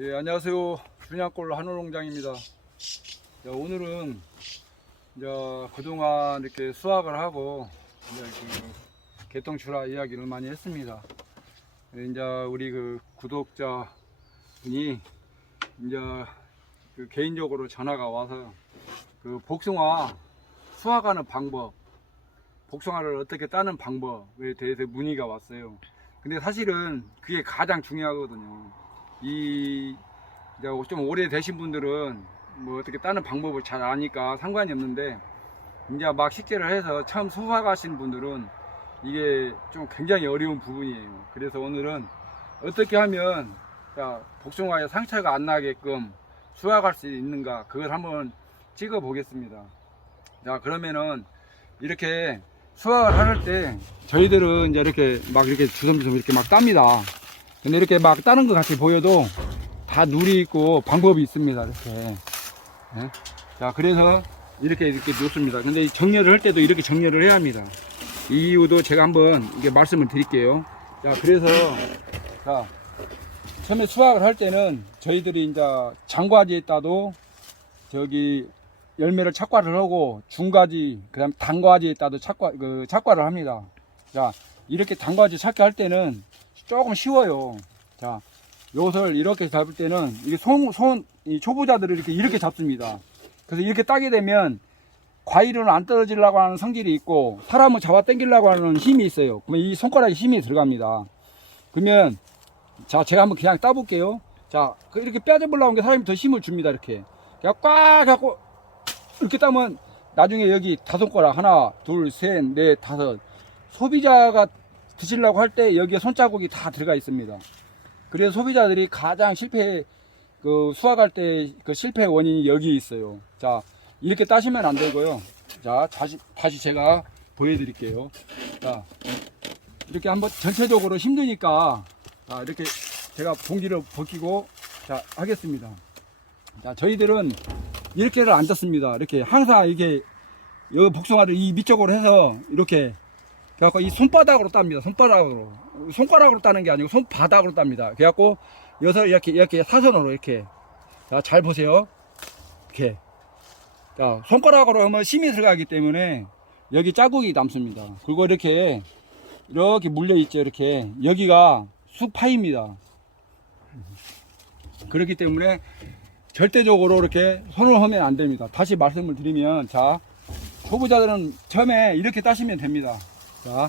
예, 안녕하세요. 준양골 한우농장입니다. 자, 오늘은 이제 그동안 이렇게 수확을 하고 이제 그 개똥출하 이야기를 많이 했습니다. 이제 우리 그 구독자 분이 이제 그 개인적으로 전화가 와서 그 복숭아 수확하는 방법, 복숭아를 어떻게 따는 방법에 대해서 문의가 왔어요. 근데 사실은 그게 가장 중요하거든요. 이제 좀 오래되신 분들은 뭐 어떻게 따는 방법을 잘 아니까 상관이 없는데, 이제 막 식재를 해서 처음 수확하신 분들은 이게 좀 굉장히 어려운 부분이에요. 그래서 오늘은 어떻게 하면 복숭아에 상처가 안 나게끔 수확할 수 있는가, 그걸 한번 찍어 보겠습니다. 자, 그러면은 이렇게 수확을 할 때 저희들은 이제 이렇게 주섬주섬 이렇게 막 땁니다. 근데 이렇게 막 따는 것 같이 보여도 다 누리 있고 방법이 있습니다. 이렇게. 네? 자, 그래서 이렇게 놓습니다. 근데 정렬을 할 때도 이렇게 정렬을 해야 합니다. 이 이유도 제가 한번 이게 말씀을 드릴게요. 자, 그래서 자, 처음에 수확을 할 때는 저희들이 이제 장과지에 따도 저기 열매를 착과를 하고, 중과지, 그 다음 단과지에 따도 착과를 합니다. 자, 이렇게 단과지 착과할 때는 조금 쉬워요. 자, 요것을 이렇게 잡을 때는 이게 이 초보자들을 이렇게 잡습니다. 그래서 이렇게 따게 되면 과일은 안 떨어지려고 하는 성질이 있고, 사람을 잡아 당기려고 하는 힘이 있어요. 그러면 이 손가락에 힘이 들어갑니다. 그러면 자, 제가 한번 그냥 따볼게요. 자, 이렇게 빼잡으려고 하는 게 사람이 더 힘을 줍니다. 이렇게 그냥 꽉 잡고 이렇게 따면 나중에 여기 5손가락, 하나, 둘, 셋, 넷, 5, 소비자가 드시려고 할 때 여기에 손자국이 다 들어가 있습니다. 그래서 소비자들이 가장 수확할 때 그 실패 원인이 여기 있어요. 자, 이렇게 따시면 안 되고요. 자, 다시 제가 보여드릴게요. 자, 이렇게 한번 전체적으로 힘드니까, 자, 이렇게 제가 봉지를 벗기고, 자, 하겠습니다. 자, 저희들은 이렇게를 안 땄습니다. 이렇게 항상 이렇게 여기 복숭아를 이 밑쪽으로 해서 이렇게 그래갖고 이 손바닥으로 땁니다. 손가락으로 따는 게 아니고 손바닥으로 땁니다. 그래갖고 여기서 이렇게 사선으로 이렇게. 자, 잘 보세요. 이렇게. 자, 손가락으로 하면 힘이 들어가기 때문에 여기 자국이 남습니다. 그리고 이렇게 물려 있죠. 이렇게 여기가 쑥파입니다. 그렇기 때문에 절대적으로 이렇게 손을 하면 안 됩니다. 다시 말씀을 드리면, 자, 초보자들은 처음에 이렇게 따시면 됩니다. 자,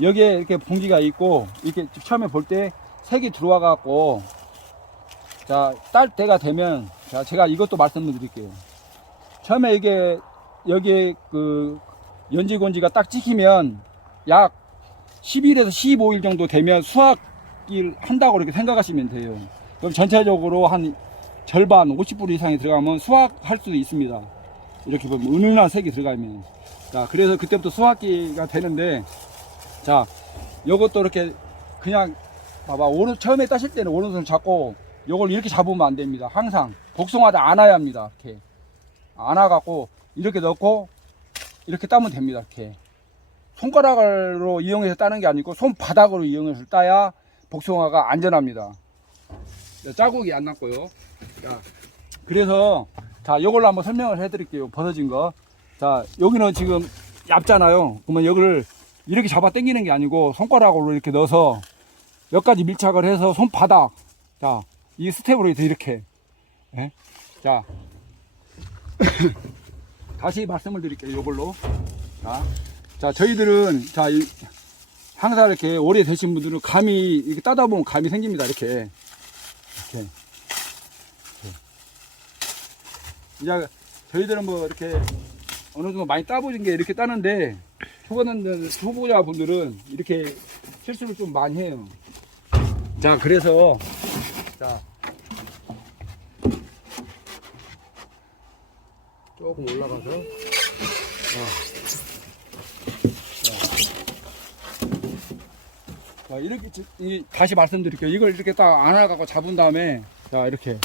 여기에 이렇게 봉지가 있고, 이렇게 처음에 볼 때 색이 들어와 갖고, 자, 딸 때가 되면, 자, 제가 이것도 말씀을 드릴게요. 처음에 여기에 그 연지곤지가 딱 찍히면 약 10일에서 15일 정도 되면 수확을 한다고 이렇게 생각하시면 돼요. 그럼 전체적으로 한 절반 50불 이상이 들어가면 수확할 수도 있습니다. 이렇게 보면 은은한 색이 들어가면. 자, 그래서 그때부터 수확기가 되는데, 자, 요것도 이렇게 그냥 봐봐. 처음에 따실 때는 오른손을 잡고 요걸 이렇게 잡으면 안 됩니다. 항상 복숭아를 안아야 합니다. 이렇게 안아갖고 이렇게 넣고 이렇게 따면 됩니다. 이렇게 손가락으로 이용해서 따는 게 아니고 손바닥으로 이용해서 따야 복숭아가 안전합니다. 자, 자국이 안 났고요. 자, 그래서 자, 요걸로 한번 설명을 해 드릴게요. 벗어진 거. 자, 여기는 지금 얇잖아요. 그러면 여기를 이렇게 잡아 당기는 게 아니고 손가락으로 이렇게 넣어서 몇 가지 밀착을 해서 손바닥, 자, 이 스텝으로 해서 이렇게. 네? 자, 다시 말씀을 드릴게요. 요걸로. 자, 저희들은 항상 이렇게 오래 되신 분들은 감이 이렇게 따다 보면 감이 생깁니다. 이렇게. 이제 저희들은 뭐 이렇게 어느 정도 많이 따보신 게 이렇게 따는데, 초보자분들은 이렇게 실수를 좀 많이 해요. 자, 그래서 자, 조금 올라가서 자, 이렇게 다시 말씀드릴게요. 이걸 이렇게 딱 안아갖고 잡은 다음에, 자, 이렇게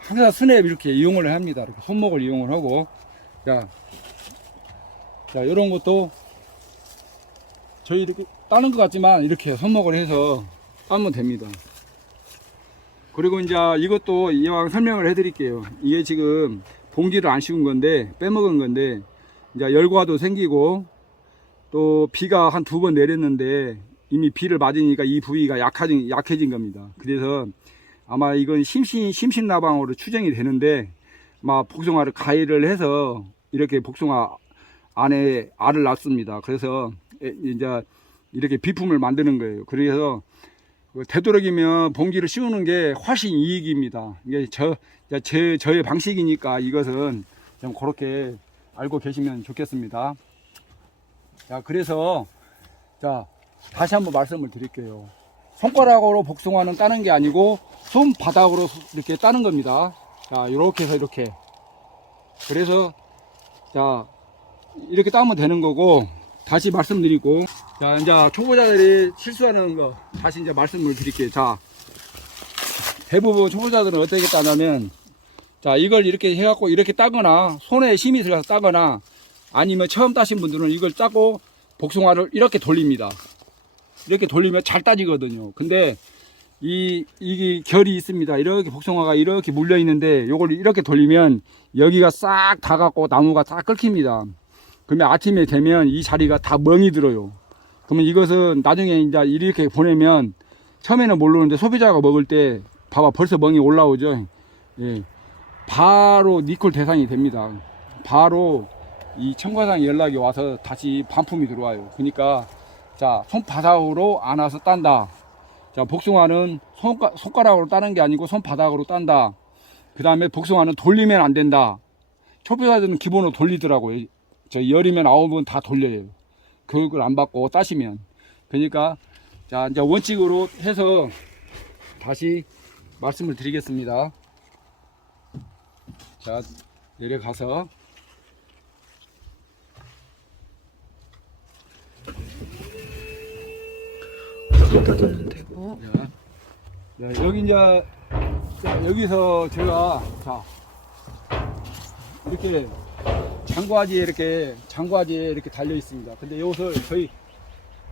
항상 스냅 이렇게 이용을 합니다. 이렇게 손목을 이용을 하고, 자, 이런 것도 저희 이렇게 따는 것 같지만 이렇게 손목을 해서 따면 됩니다. 그리고 이제 이것도 이왕 설명을 해드릴게요. 이게 지금 봉지를 안 씌운 건데, 빼먹은 건데, 이제 열과도 생기고, 또 비가 한 2번 내렸는데, 이미 비를 맞으니까 이 부위가 약해진 겁니다. 그래서 아마 이건 심신나방으로 추정이 되는데, 아마 복숭아를 가위를 해서 이렇게 복숭아 안에 알을 낳습니다. 그래서 이제 이렇게 비품을 만드는 거예요. 그래서 되도록이면 봉지를 씌우는 게 훨씬 이익입니다. 이게 저의 방식이니까 이것은 좀 그렇게 알고 계시면 좋겠습니다. 자, 그래서 자, 다시 한번 말씀을 드릴게요. 손가락으로 복숭아는 따는 게 아니고 손바닥으로 이렇게 따는 겁니다. 자, 이렇게 해서 이렇게. 그래서 자, 이렇게 따면 되는 거고, 다시 말씀드리고, 자, 이제 초보자들이 실수하는 거 다시 이제 말씀을 드릴게요. 자, 대부분 초보자들은 어떻게 따냐면, 자, 이걸 이렇게 해갖고 이렇게 따거나, 손에 힘이 들어가서 따거나, 아니면 처음 따신 분들은 이걸 따고 복숭아를 이렇게 돌립니다. 이렇게 돌리면 잘 따지거든요. 근데 이게 결이 있습니다. 이렇게 복숭아가 이렇게 물려 있는데, 요걸 이렇게 돌리면 여기가 싹 다 갖고 나무가 다 끓깁니다. 그러면 아침에 되면 이 자리가 다 멍이 들어요. 그러면 이것은 나중에 이제 이렇게 보내면 처음에는 모르는데 소비자가 먹을 때 봐봐, 벌써 멍이 올라오죠. 예. 바로 니콜 대상이 됩니다. 바로 이 첨가상 연락이 와서 다시 반품이 들어와요. 그러니까 자, 손바닥으로 안아서 딴다. 자, 복숭아는 손가락으로 따는 게 아니고 손바닥으로 딴다. 그 다음에 복숭아는 돌리면 안 된다. 초보자들은 기본으로 돌리더라고요. 저 열이면 9번 다 돌려요. 교육을 안 받고 따시면. 그러니까 자, 이제 원칙으로 해서 다시 말씀을 드리겠습니다. 자, 내려가서 되고. 자, 여기 이제 여기서 제가 자, 이렇게 장과지에 이렇게 달려 있습니다. 근데 이것을 저희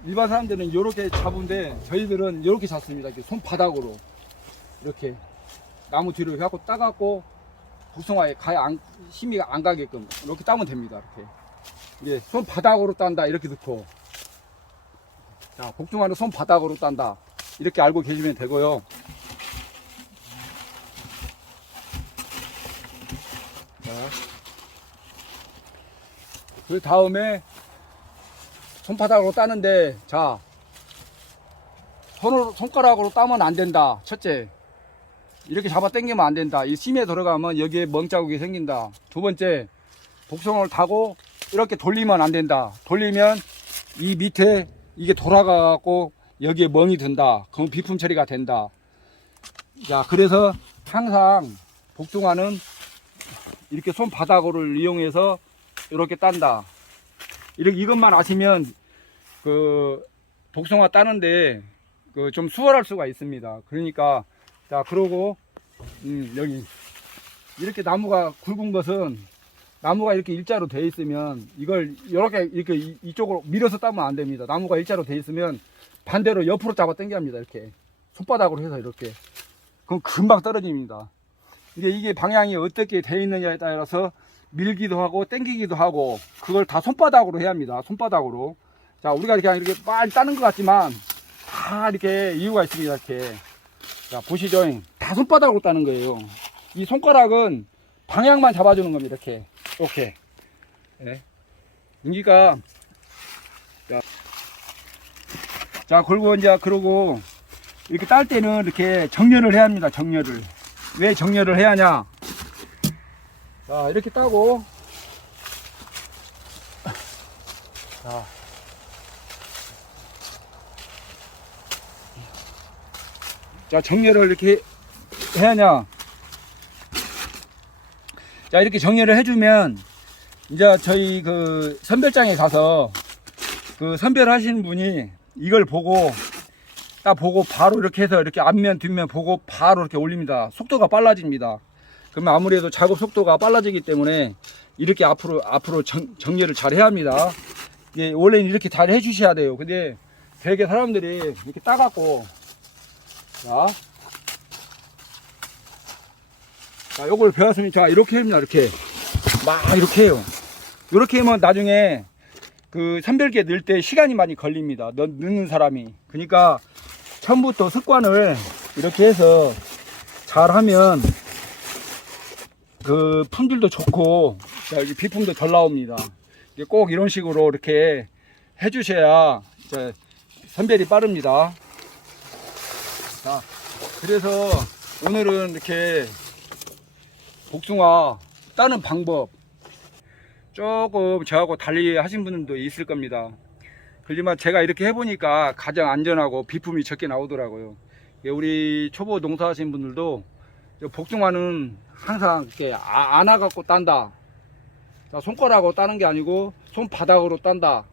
일반 사람들은 이렇게 잡은데 저희들은 이렇게 잡습니다. 이렇게 손바닥으로 이렇게 나무 뒤로 해갖고 따갖고 복숭아에 힘이 안 가게끔 이렇게 따면 됩니다. 이렇게 이게 손바닥으로 딴다 이렇게 넣고, 자, 복숭아는 손바닥으로 딴다 이렇게 알고 계시면 되고요. 자, 그 다음에 손바닥으로 따는데, 자, 손가락으로 따면 안 된다. 첫째, 이렇게 잡아 당기면 안 된다. 이 심에 들어가면 여기에 멍자국이 생긴다. 두 번째, 복숭아를 타고 이렇게 돌리면 안 된다. 돌리면 이 밑에 이게 돌아가갖고 여기에 멍이 든다. 그럼 비품 처리가 된다. 자, 그래서 항상 복숭아는 이렇게 손바닥으로 이용해서 이렇게 딴다. 이것만 아시면 그 복숭아 따는데 그 좀 수월할 수가 있습니다. 그러니까 자, 그러고 여기 이렇게 나무가 굵은 것은 나무가 이렇게 일자로 되어 있으면 이걸 이렇게 이쪽으로 밀어서 따면 안 됩니다. 나무가 일자로 되어 있으면 반대로 옆으로 잡아 당겨야 합니다. 이렇게 손바닥으로 해서 이렇게. 그럼 금방 떨어집니다. 이게 방향이 어떻게 되어 있느냐에 따라서 밀기도 하고 당기기도 하고 그걸 다 손바닥으로 해야 합니다. 손바닥으로. 자, 우리가 이렇게 빨리 따는 것 같지만 다 이렇게 이유가 있습니다. 이렇게. 자, 보시죠. 다 손바닥으로 따는 거예요. 이 손가락은 방향만 잡아주는 겁니다. 이렇게. 네. 여기가 자, 그리고 이제 그러고 이렇게 딸 때는 이렇게 정렬을 해야 합니다. 정렬을. 왜 정렬을 해야 하냐? 자, 이렇게 따고, 자, 정렬을 이렇게 해야 하냐? 자, 이렇게 정렬을 해주면 이제 저희 그 선별장에 가서 그 선별하시는 분이 이걸 보고 딱 보고 바로 이렇게 해서 이렇게 앞면 뒷면 보고 바로 이렇게 올립니다. 속도가 빨라집니다. 그러면 아무래도 작업 속도가 빨라지기 때문에 이렇게 앞으로 정렬을 잘 해야 합니다. 예, 원래는 이렇게 잘 해주셔야 돼요. 근데 되게 사람들이 이렇게 따갖고, 자, 자, 요걸 배웠으면 자, 이렇게 합니다. 이렇게. 막 이렇게 해요. 이렇게 하면 나중에 그 선별기에 넣을 때 시간이 많이 걸립니다. 넣는 사람이. 그러니까 처음부터 습관을 이렇게 해서 잘 하면 그 품질도 좋고 자, 여기 비품도 덜 나옵니다. 꼭 이런 식으로 이렇게 해 주셔야 선별이 빠릅니다. 자, 그래서 오늘은 이렇게 복숭아 따는 방법 조금 저하고 달리 하신 분들도 있을 겁니다. 그렇지만 제가 이렇게 해보니까 가장 안전하고 비품이 적게 나오더라고요. 우리 초보 농사하신 분들도 복숭아는 항상 이렇게 안아 갖고 딴다. 자, 손가락으로 따는 게 아니고 손바닥으로 딴다.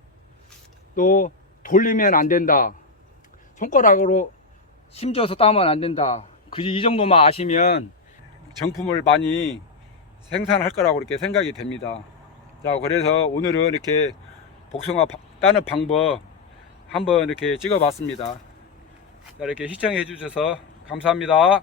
또 돌리면 안 된다. 손가락으로 힘줘서 따면 안 된다. 이 정도만 아시면 정품을 많이 생산할 거라고 이렇게 생각이 됩니다. 자, 그래서 오늘은 이렇게 복숭아 따는 방법 한번 이렇게 찍어 봤습니다. 자, 이렇게 시청해 주셔서 감사합니다.